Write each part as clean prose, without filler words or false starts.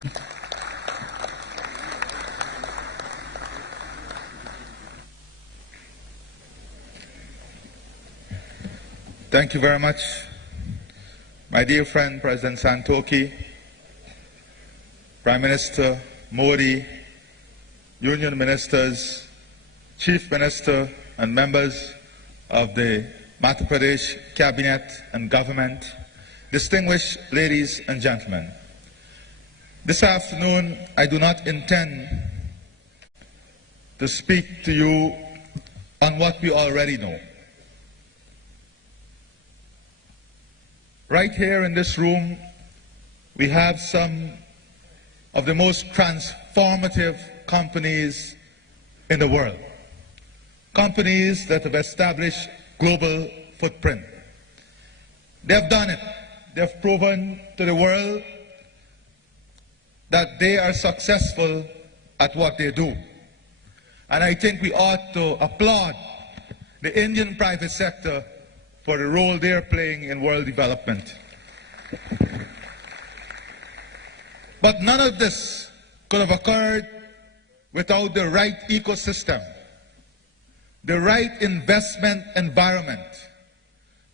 Thank you very much, my dear friend President Santoki, Prime Minister Modi, Union Ministers, Chief Minister and members of the Madhya Pradesh Cabinet and Government, distinguished ladies and gentlemen. This afternoon, I do not intend to speak to you on what we already know. Right here in this room, we have some of the most transformative companies in the world. Companies that have established global footprint. They have done it. They have proven to the world that they are successful at what they do. And I think we ought to applaud the Indian private sector for the role they're playing in world development. But none of this could have occurred without the right ecosystem, the right investment environment,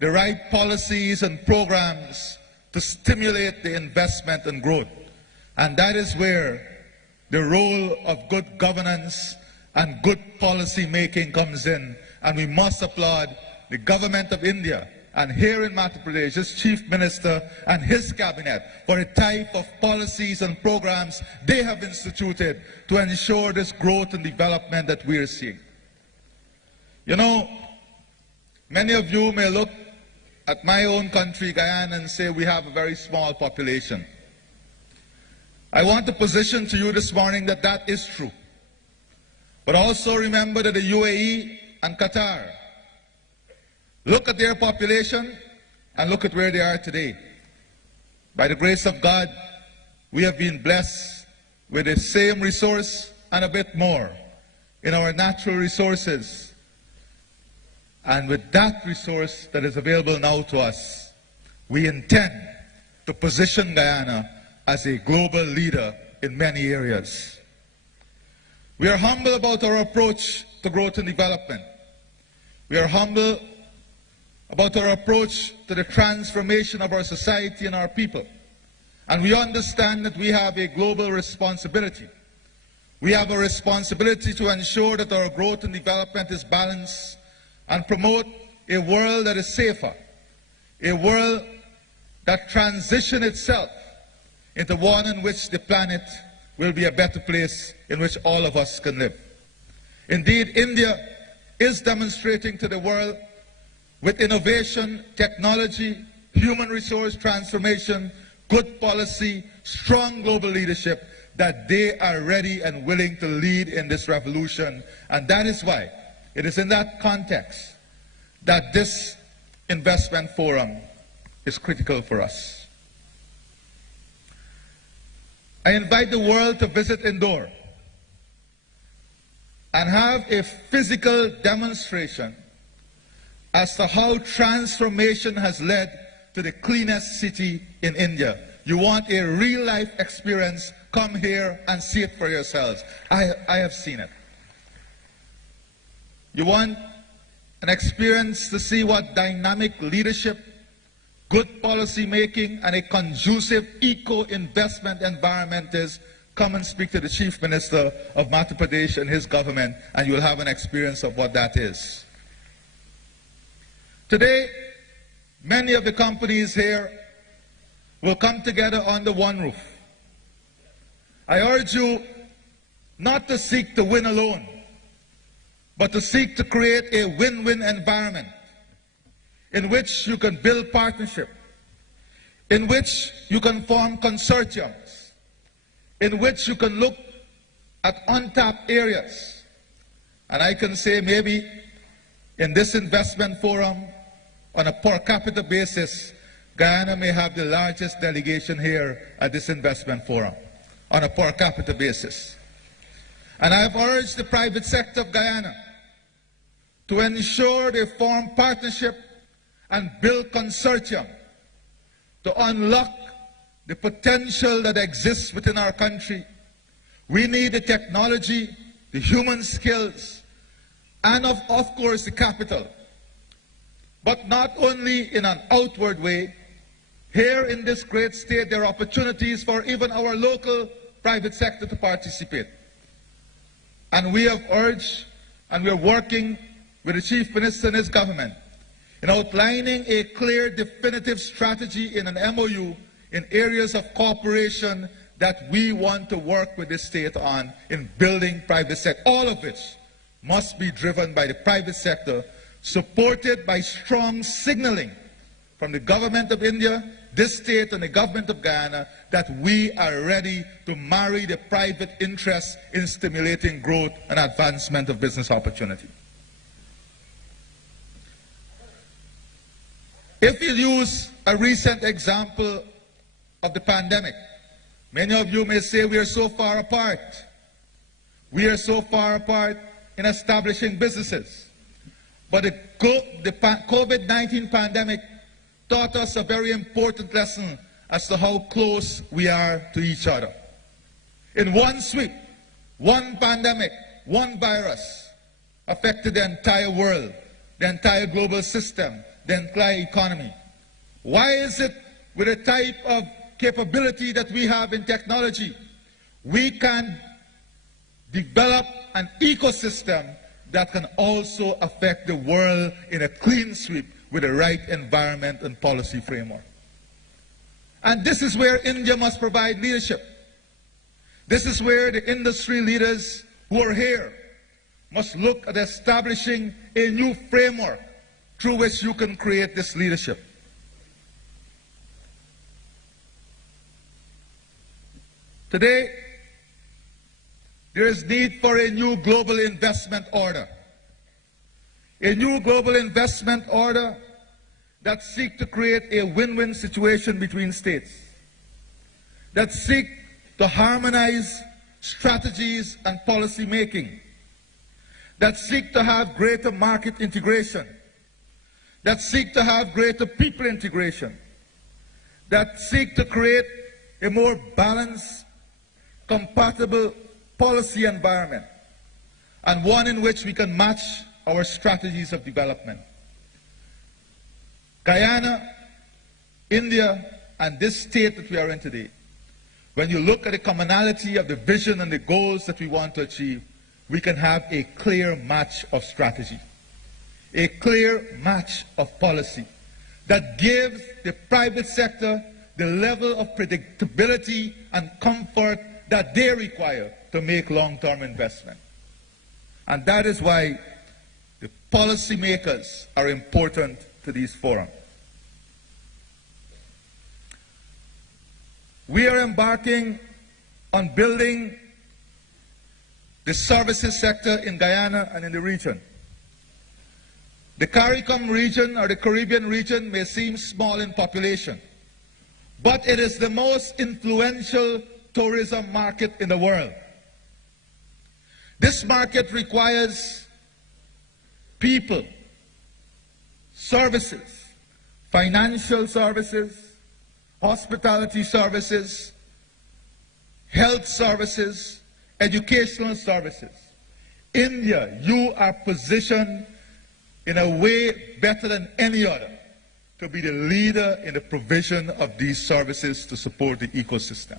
the right policies and programs to stimulate the investment and growth. And that is where the role of good governance and good policy making comes in. And we must applaud the government of India, and here in Madhya Pradesh, his chief minister and his cabinet, for the type of policies and programs they have instituted to ensure this growth and development that we are seeing. You know, many of you may look at my own country, Guyana, and say we have a very small population. I want to position to you this morning that that is true. But also remember that the UAE and Qatar, look at their population and look at where they are today. By the grace of God, we have been blessed with the same resource and a bit more in our natural resources. And with that resource that is available now to us, we intend to position Guyana as a global leader in many areas. We are humble about our approach to growth and development. We are humble about our approach to the transformation of our society and our people. And we understand that we have a global responsibility. We have a responsibility to ensure that our growth and development is balanced and promote a world that is safer, a world that transitions itself into one in which the planet will be a better place in which all of us can live. Indeed, India is demonstrating to the world with innovation, technology, human resource transformation, good policy, strong global leadership, that they are ready and willing to lead in this revolution. And that is why it is in that context that this investment forum is critical for us. I invite the world to visit Indore and have a physical demonstration as to how transformation has led to the cleanest city in India. You want a real-life experience, come here and see it for yourselves. I have seen it. You want an experience to see what dynamic leadership, good policy making, and a conducive eco-investment environment is? Come and speak to the Chief Minister of Madhya Pradesh and his government, and you'll have an experience of what that is. Today, many of the companies here will come together under one roof. I urge you not to seek to win alone, but to seek to create a win-win environment in which you can build partnership, in which you can form consortiums, in which you can look at untapped areas. And I can say maybe in this investment forum, on a per capita basis, Guyana may have the largest delegation here at this investment forum, on a per capita basis. And I have urged the private sector of Guyana to ensure they form partnership and build consortium to unlock the potential that exists within our country. We need the technology, the human skills, and of course the capital. But not only in an outward way. Here in this great state, there are opportunities for even our local private sector to participate. And we have urged, and we are working with the Chief Minister and his government in outlining a clear, definitive strategy in an MOU in areas of cooperation that we want to work with the state on in building private sector, all of which must be driven by the private sector, supported by strong signaling from the government of India, this state and the government of Guyana that we are ready to marry the private interest in stimulating growth and advancement of business opportunity. If you use a recent example of the pandemic, many of you may say we are so far apart. We are so far apart in establishing businesses. But the COVID-19 pandemic taught us a very important lesson as to how close we are to each other. In one sweep, one pandemic, one virus affected the entire world, the entire global system, the entire economy. Why is it with the type of capability that we have in technology, we can develop an ecosystem that can also affect the world in a clean sweep with the right environment and policy framework? And this is where India must provide leadership. This is where the industry leaders who are here must look at establishing a new framework through which you can create this leadership. Today, there is need for a new global investment order. A new global investment order that seeks to create a win-win situation between states, that seeks to harmonize strategies and policy making, that seeks to have greater market integration, that seek to have greater people integration, that seek to create a more balanced, compatible policy environment, and one in which we can match our strategies of development. Guyana, India, and this state that we are in today, when you look at the commonality of the vision and the goals that we want to achieve, we can have a clear match of strategy, a clear match of policy that gives the private sector the level of predictability and comfort that they require to make long-term investment. And that is why the policymakers are important to these forums. We are embarking on building the services sector in Guyana and in the region. The CARICOM region, or the Caribbean region, may seem small in population, but it is the most influential tourism market in the world. This market requires people, services, financial services, hospitality services, health services, educational services. India, you are positioned in a way better than any other to be the leader in the provision of these services to support the ecosystem.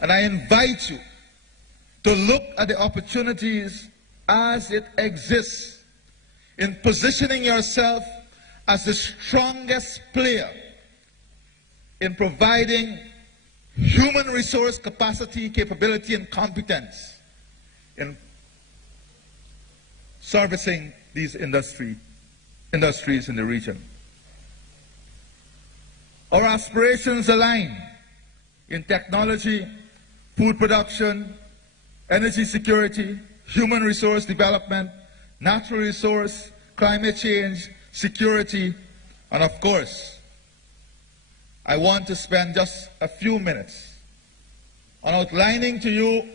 And I invite you to look at the opportunities as it exists in positioning yourself as the strongest player in providing human resource capacity, capability, and competence in servicing these industries in the region. Our aspirations align in technology, food production, energy security, human resource development, natural resource, climate change, security, and of course, I want to spend just a few minutes on outlining to you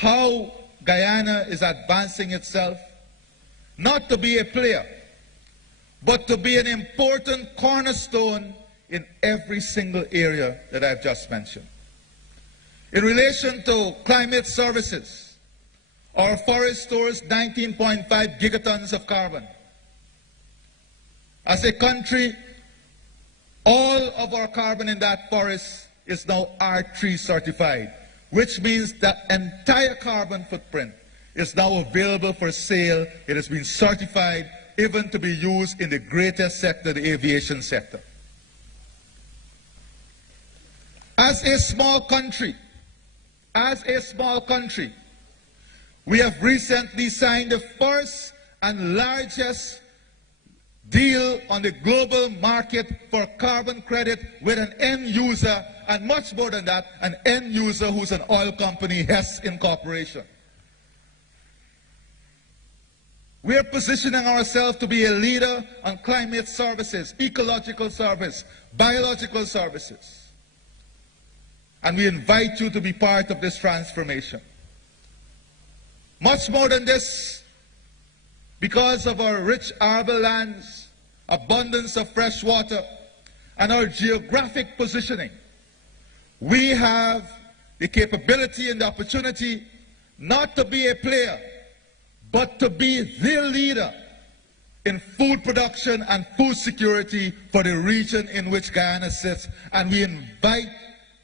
how Guyana is advancing itself, not to be a player, but to be an important cornerstone in every single area that I've just mentioned. In relation to climate services, our forest stores 19.5 gigatons of carbon. As a country, all of our carbon in that forest is now R3 certified, which means that entire carbon footprint is now available for sale. It has been certified even to be used in the greatest sector, the aviation sector. As a small country, we have recently signed the first and largest deal on the global market for carbon credit with an end user, and much more than that, an end user who's an oil company, Hess Incorporation. We are positioning ourselves to be a leader on climate services, ecological service, biological services. And we invite you to be part of this transformation. Much more than this, because of our rich arable lands, abundance of fresh water, and our geographic positioning, we have the capability and the opportunity not to be a player, but to be the leader in food production and food security for the region in which Guyana sits. And we invite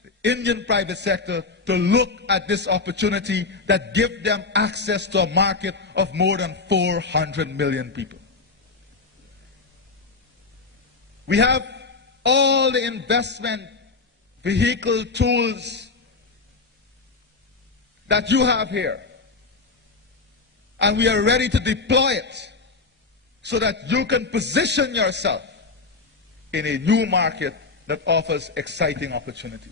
the Indian private sector to look at this opportunity that gives them access to a market of more than 400 million people. We have all the investment vehicle tools that you have here, and we are ready to deploy it so that you can position yourself in a new market that offers exciting opportunity.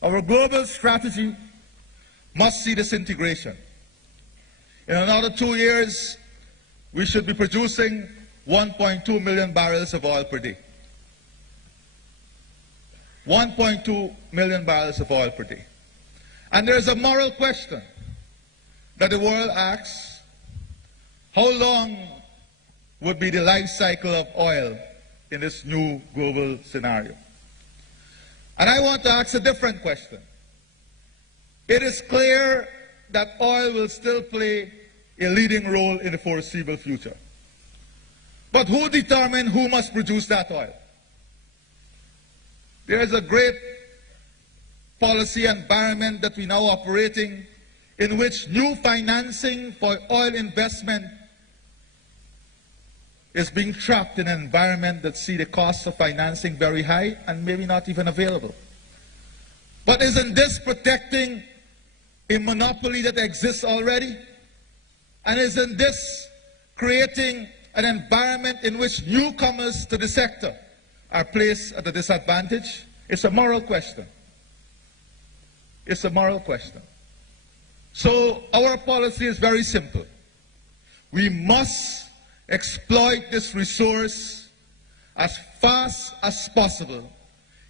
Our global strategy must see this integration. In another 2 years, we should be producing 1.2 million barrels of oil per day. 1.2 million barrels of oil per day. And there is a moral question that the world asks: how long would be the life cycle of oil in this new global scenario? And I want to ask a different question. It is clear that oil will still play a leading role in the foreseeable future. But who determines who must produce that oil? There is a great policy environment that we now operating in which new financing for oil investment is being trapped in an environment that see the cost of financing very high and maybe not even available. But isn't this protecting a monopoly that exists already? And isn't this creating an environment in which newcomers to the sector are placed at a disadvantage? It's a moral question. It's a moral question. So our policy is very simple. We must exploit this resource as fast as possible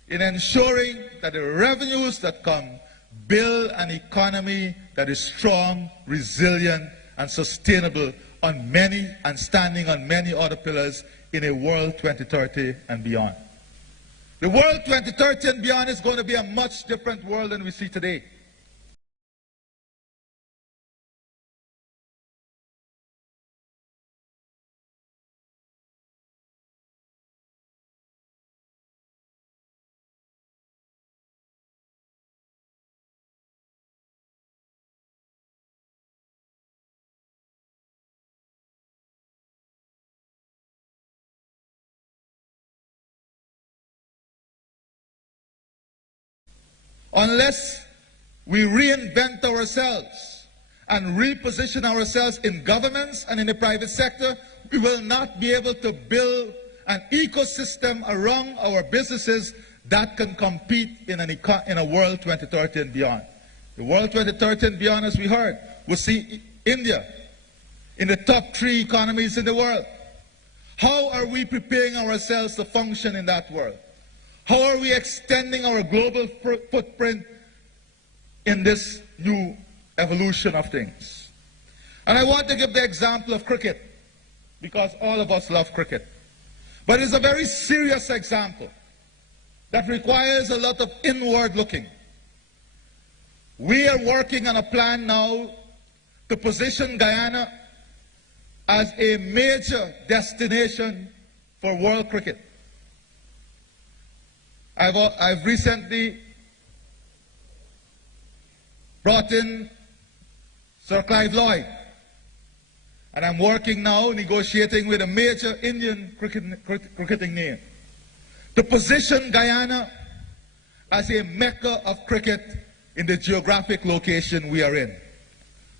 in ensuring that the revenues that come build an economy that is strong, resilient, and sustainable on many and standing on many other pillars in a world 2030 and beyond. The world 2030 and beyond is going to be a much different world than we see today. Unless we reinvent ourselves and reposition ourselves in governments and in the private sector, we will not be able to build an ecosystem around our businesses that can compete in a world 2030 and beyond. The world 2030 and beyond, as we heard, will see India in the top 3 economies in the world. How are we preparing ourselves to function in that world? How are we extending our global footprint in this new evolution of things? And I want to give the example of cricket. because all of us love cricket. But it's a very serious example that requires a lot of inward looking. We are working on a plan now to position Guyana as a major destination for world cricket. I've recently brought in Sir Clive Lloyd, and I'm working now, negotiating with a major Indian cricketing name, to position Guyana as a mecca of cricket in the geographic location we are in,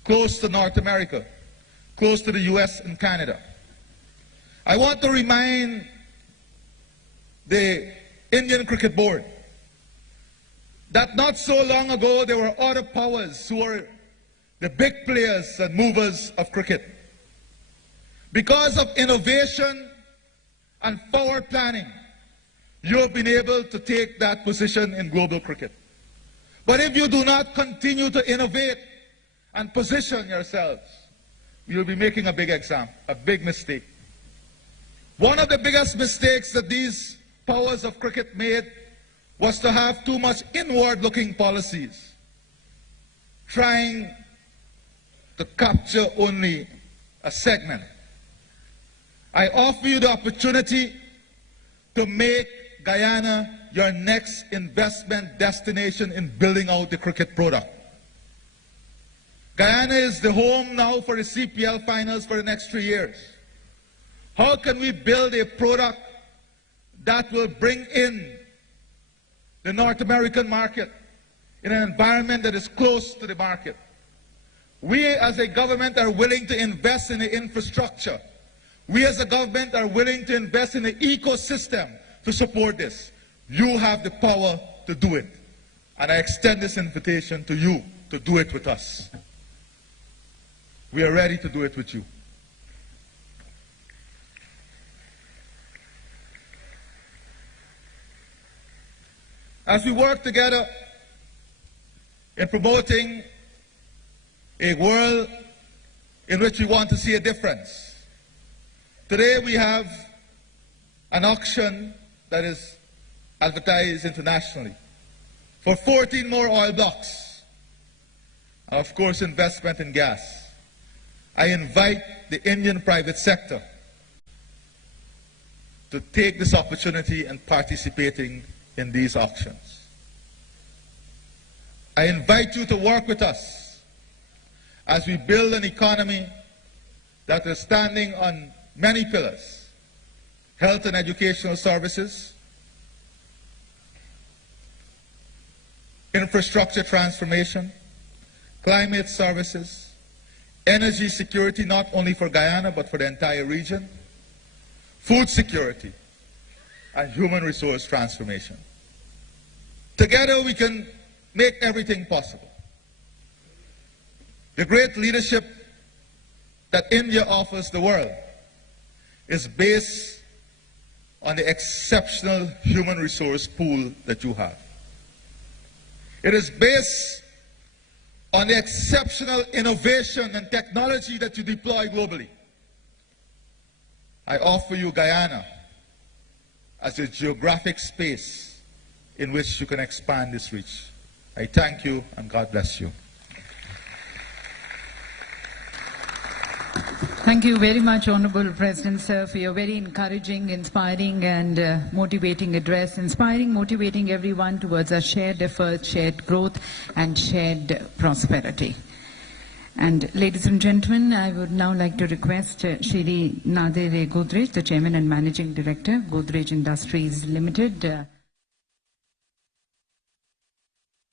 close to North America, close to the US and Canada. I want to remind the Indian Cricket Board that not so long ago there were other powers who were the big players and movers of cricket. Because of innovation and forward planning, you have been able to take that position in global cricket. But if you do not continue to innovate and position yourselves, you'll be making a big mistake. One of the biggest mistakes that these powers of cricket made was to have too much inward-looking policies, trying to capture only a segment. I offer you the opportunity to make Guyana your next investment destination in building out the cricket product. Guyana is the home now for the CPL finals for the next 3 years. How can we build a product that will bring in the North American market in an environment that is close to the market? We as a government are willing to invest in the infrastructure. We as a government are willing to invest in the ecosystem to support this. You have the power to do it. And I extend this invitation to you to do it with us. We are ready to do it with you. As we work together in promoting a world in which we want to see a difference, today we have an auction that is advertised internationally for 14 more oil blocks, and of course investment in gas. I invite the Indian private sector to take this opportunity and participating in these auctions. I invite you to work with us as we build an economy that is standing on many pillars: health and educational services, infrastructure transformation, climate services, energy security not only for Guyana but for the entire region, food security, and human resource transformation. Together we can make everything possible. The great leadership that India offers the world is based on the exceptional human resource pool that you have. It is based on the exceptional innovation and technology that you deploy globally. I offer you Guyana as a geographic space in which you can expand this reach. I thank you and God bless you. Thank you very much, Honorable President, sir, for your very encouraging, inspiring and motivating address, motivating everyone towards a shared effort, shared growth and shared prosperity. And ladies and gentlemen, I would now like to request Shri Nadir Godrej, the Chairman and Managing Director, Godrej Industries Limited,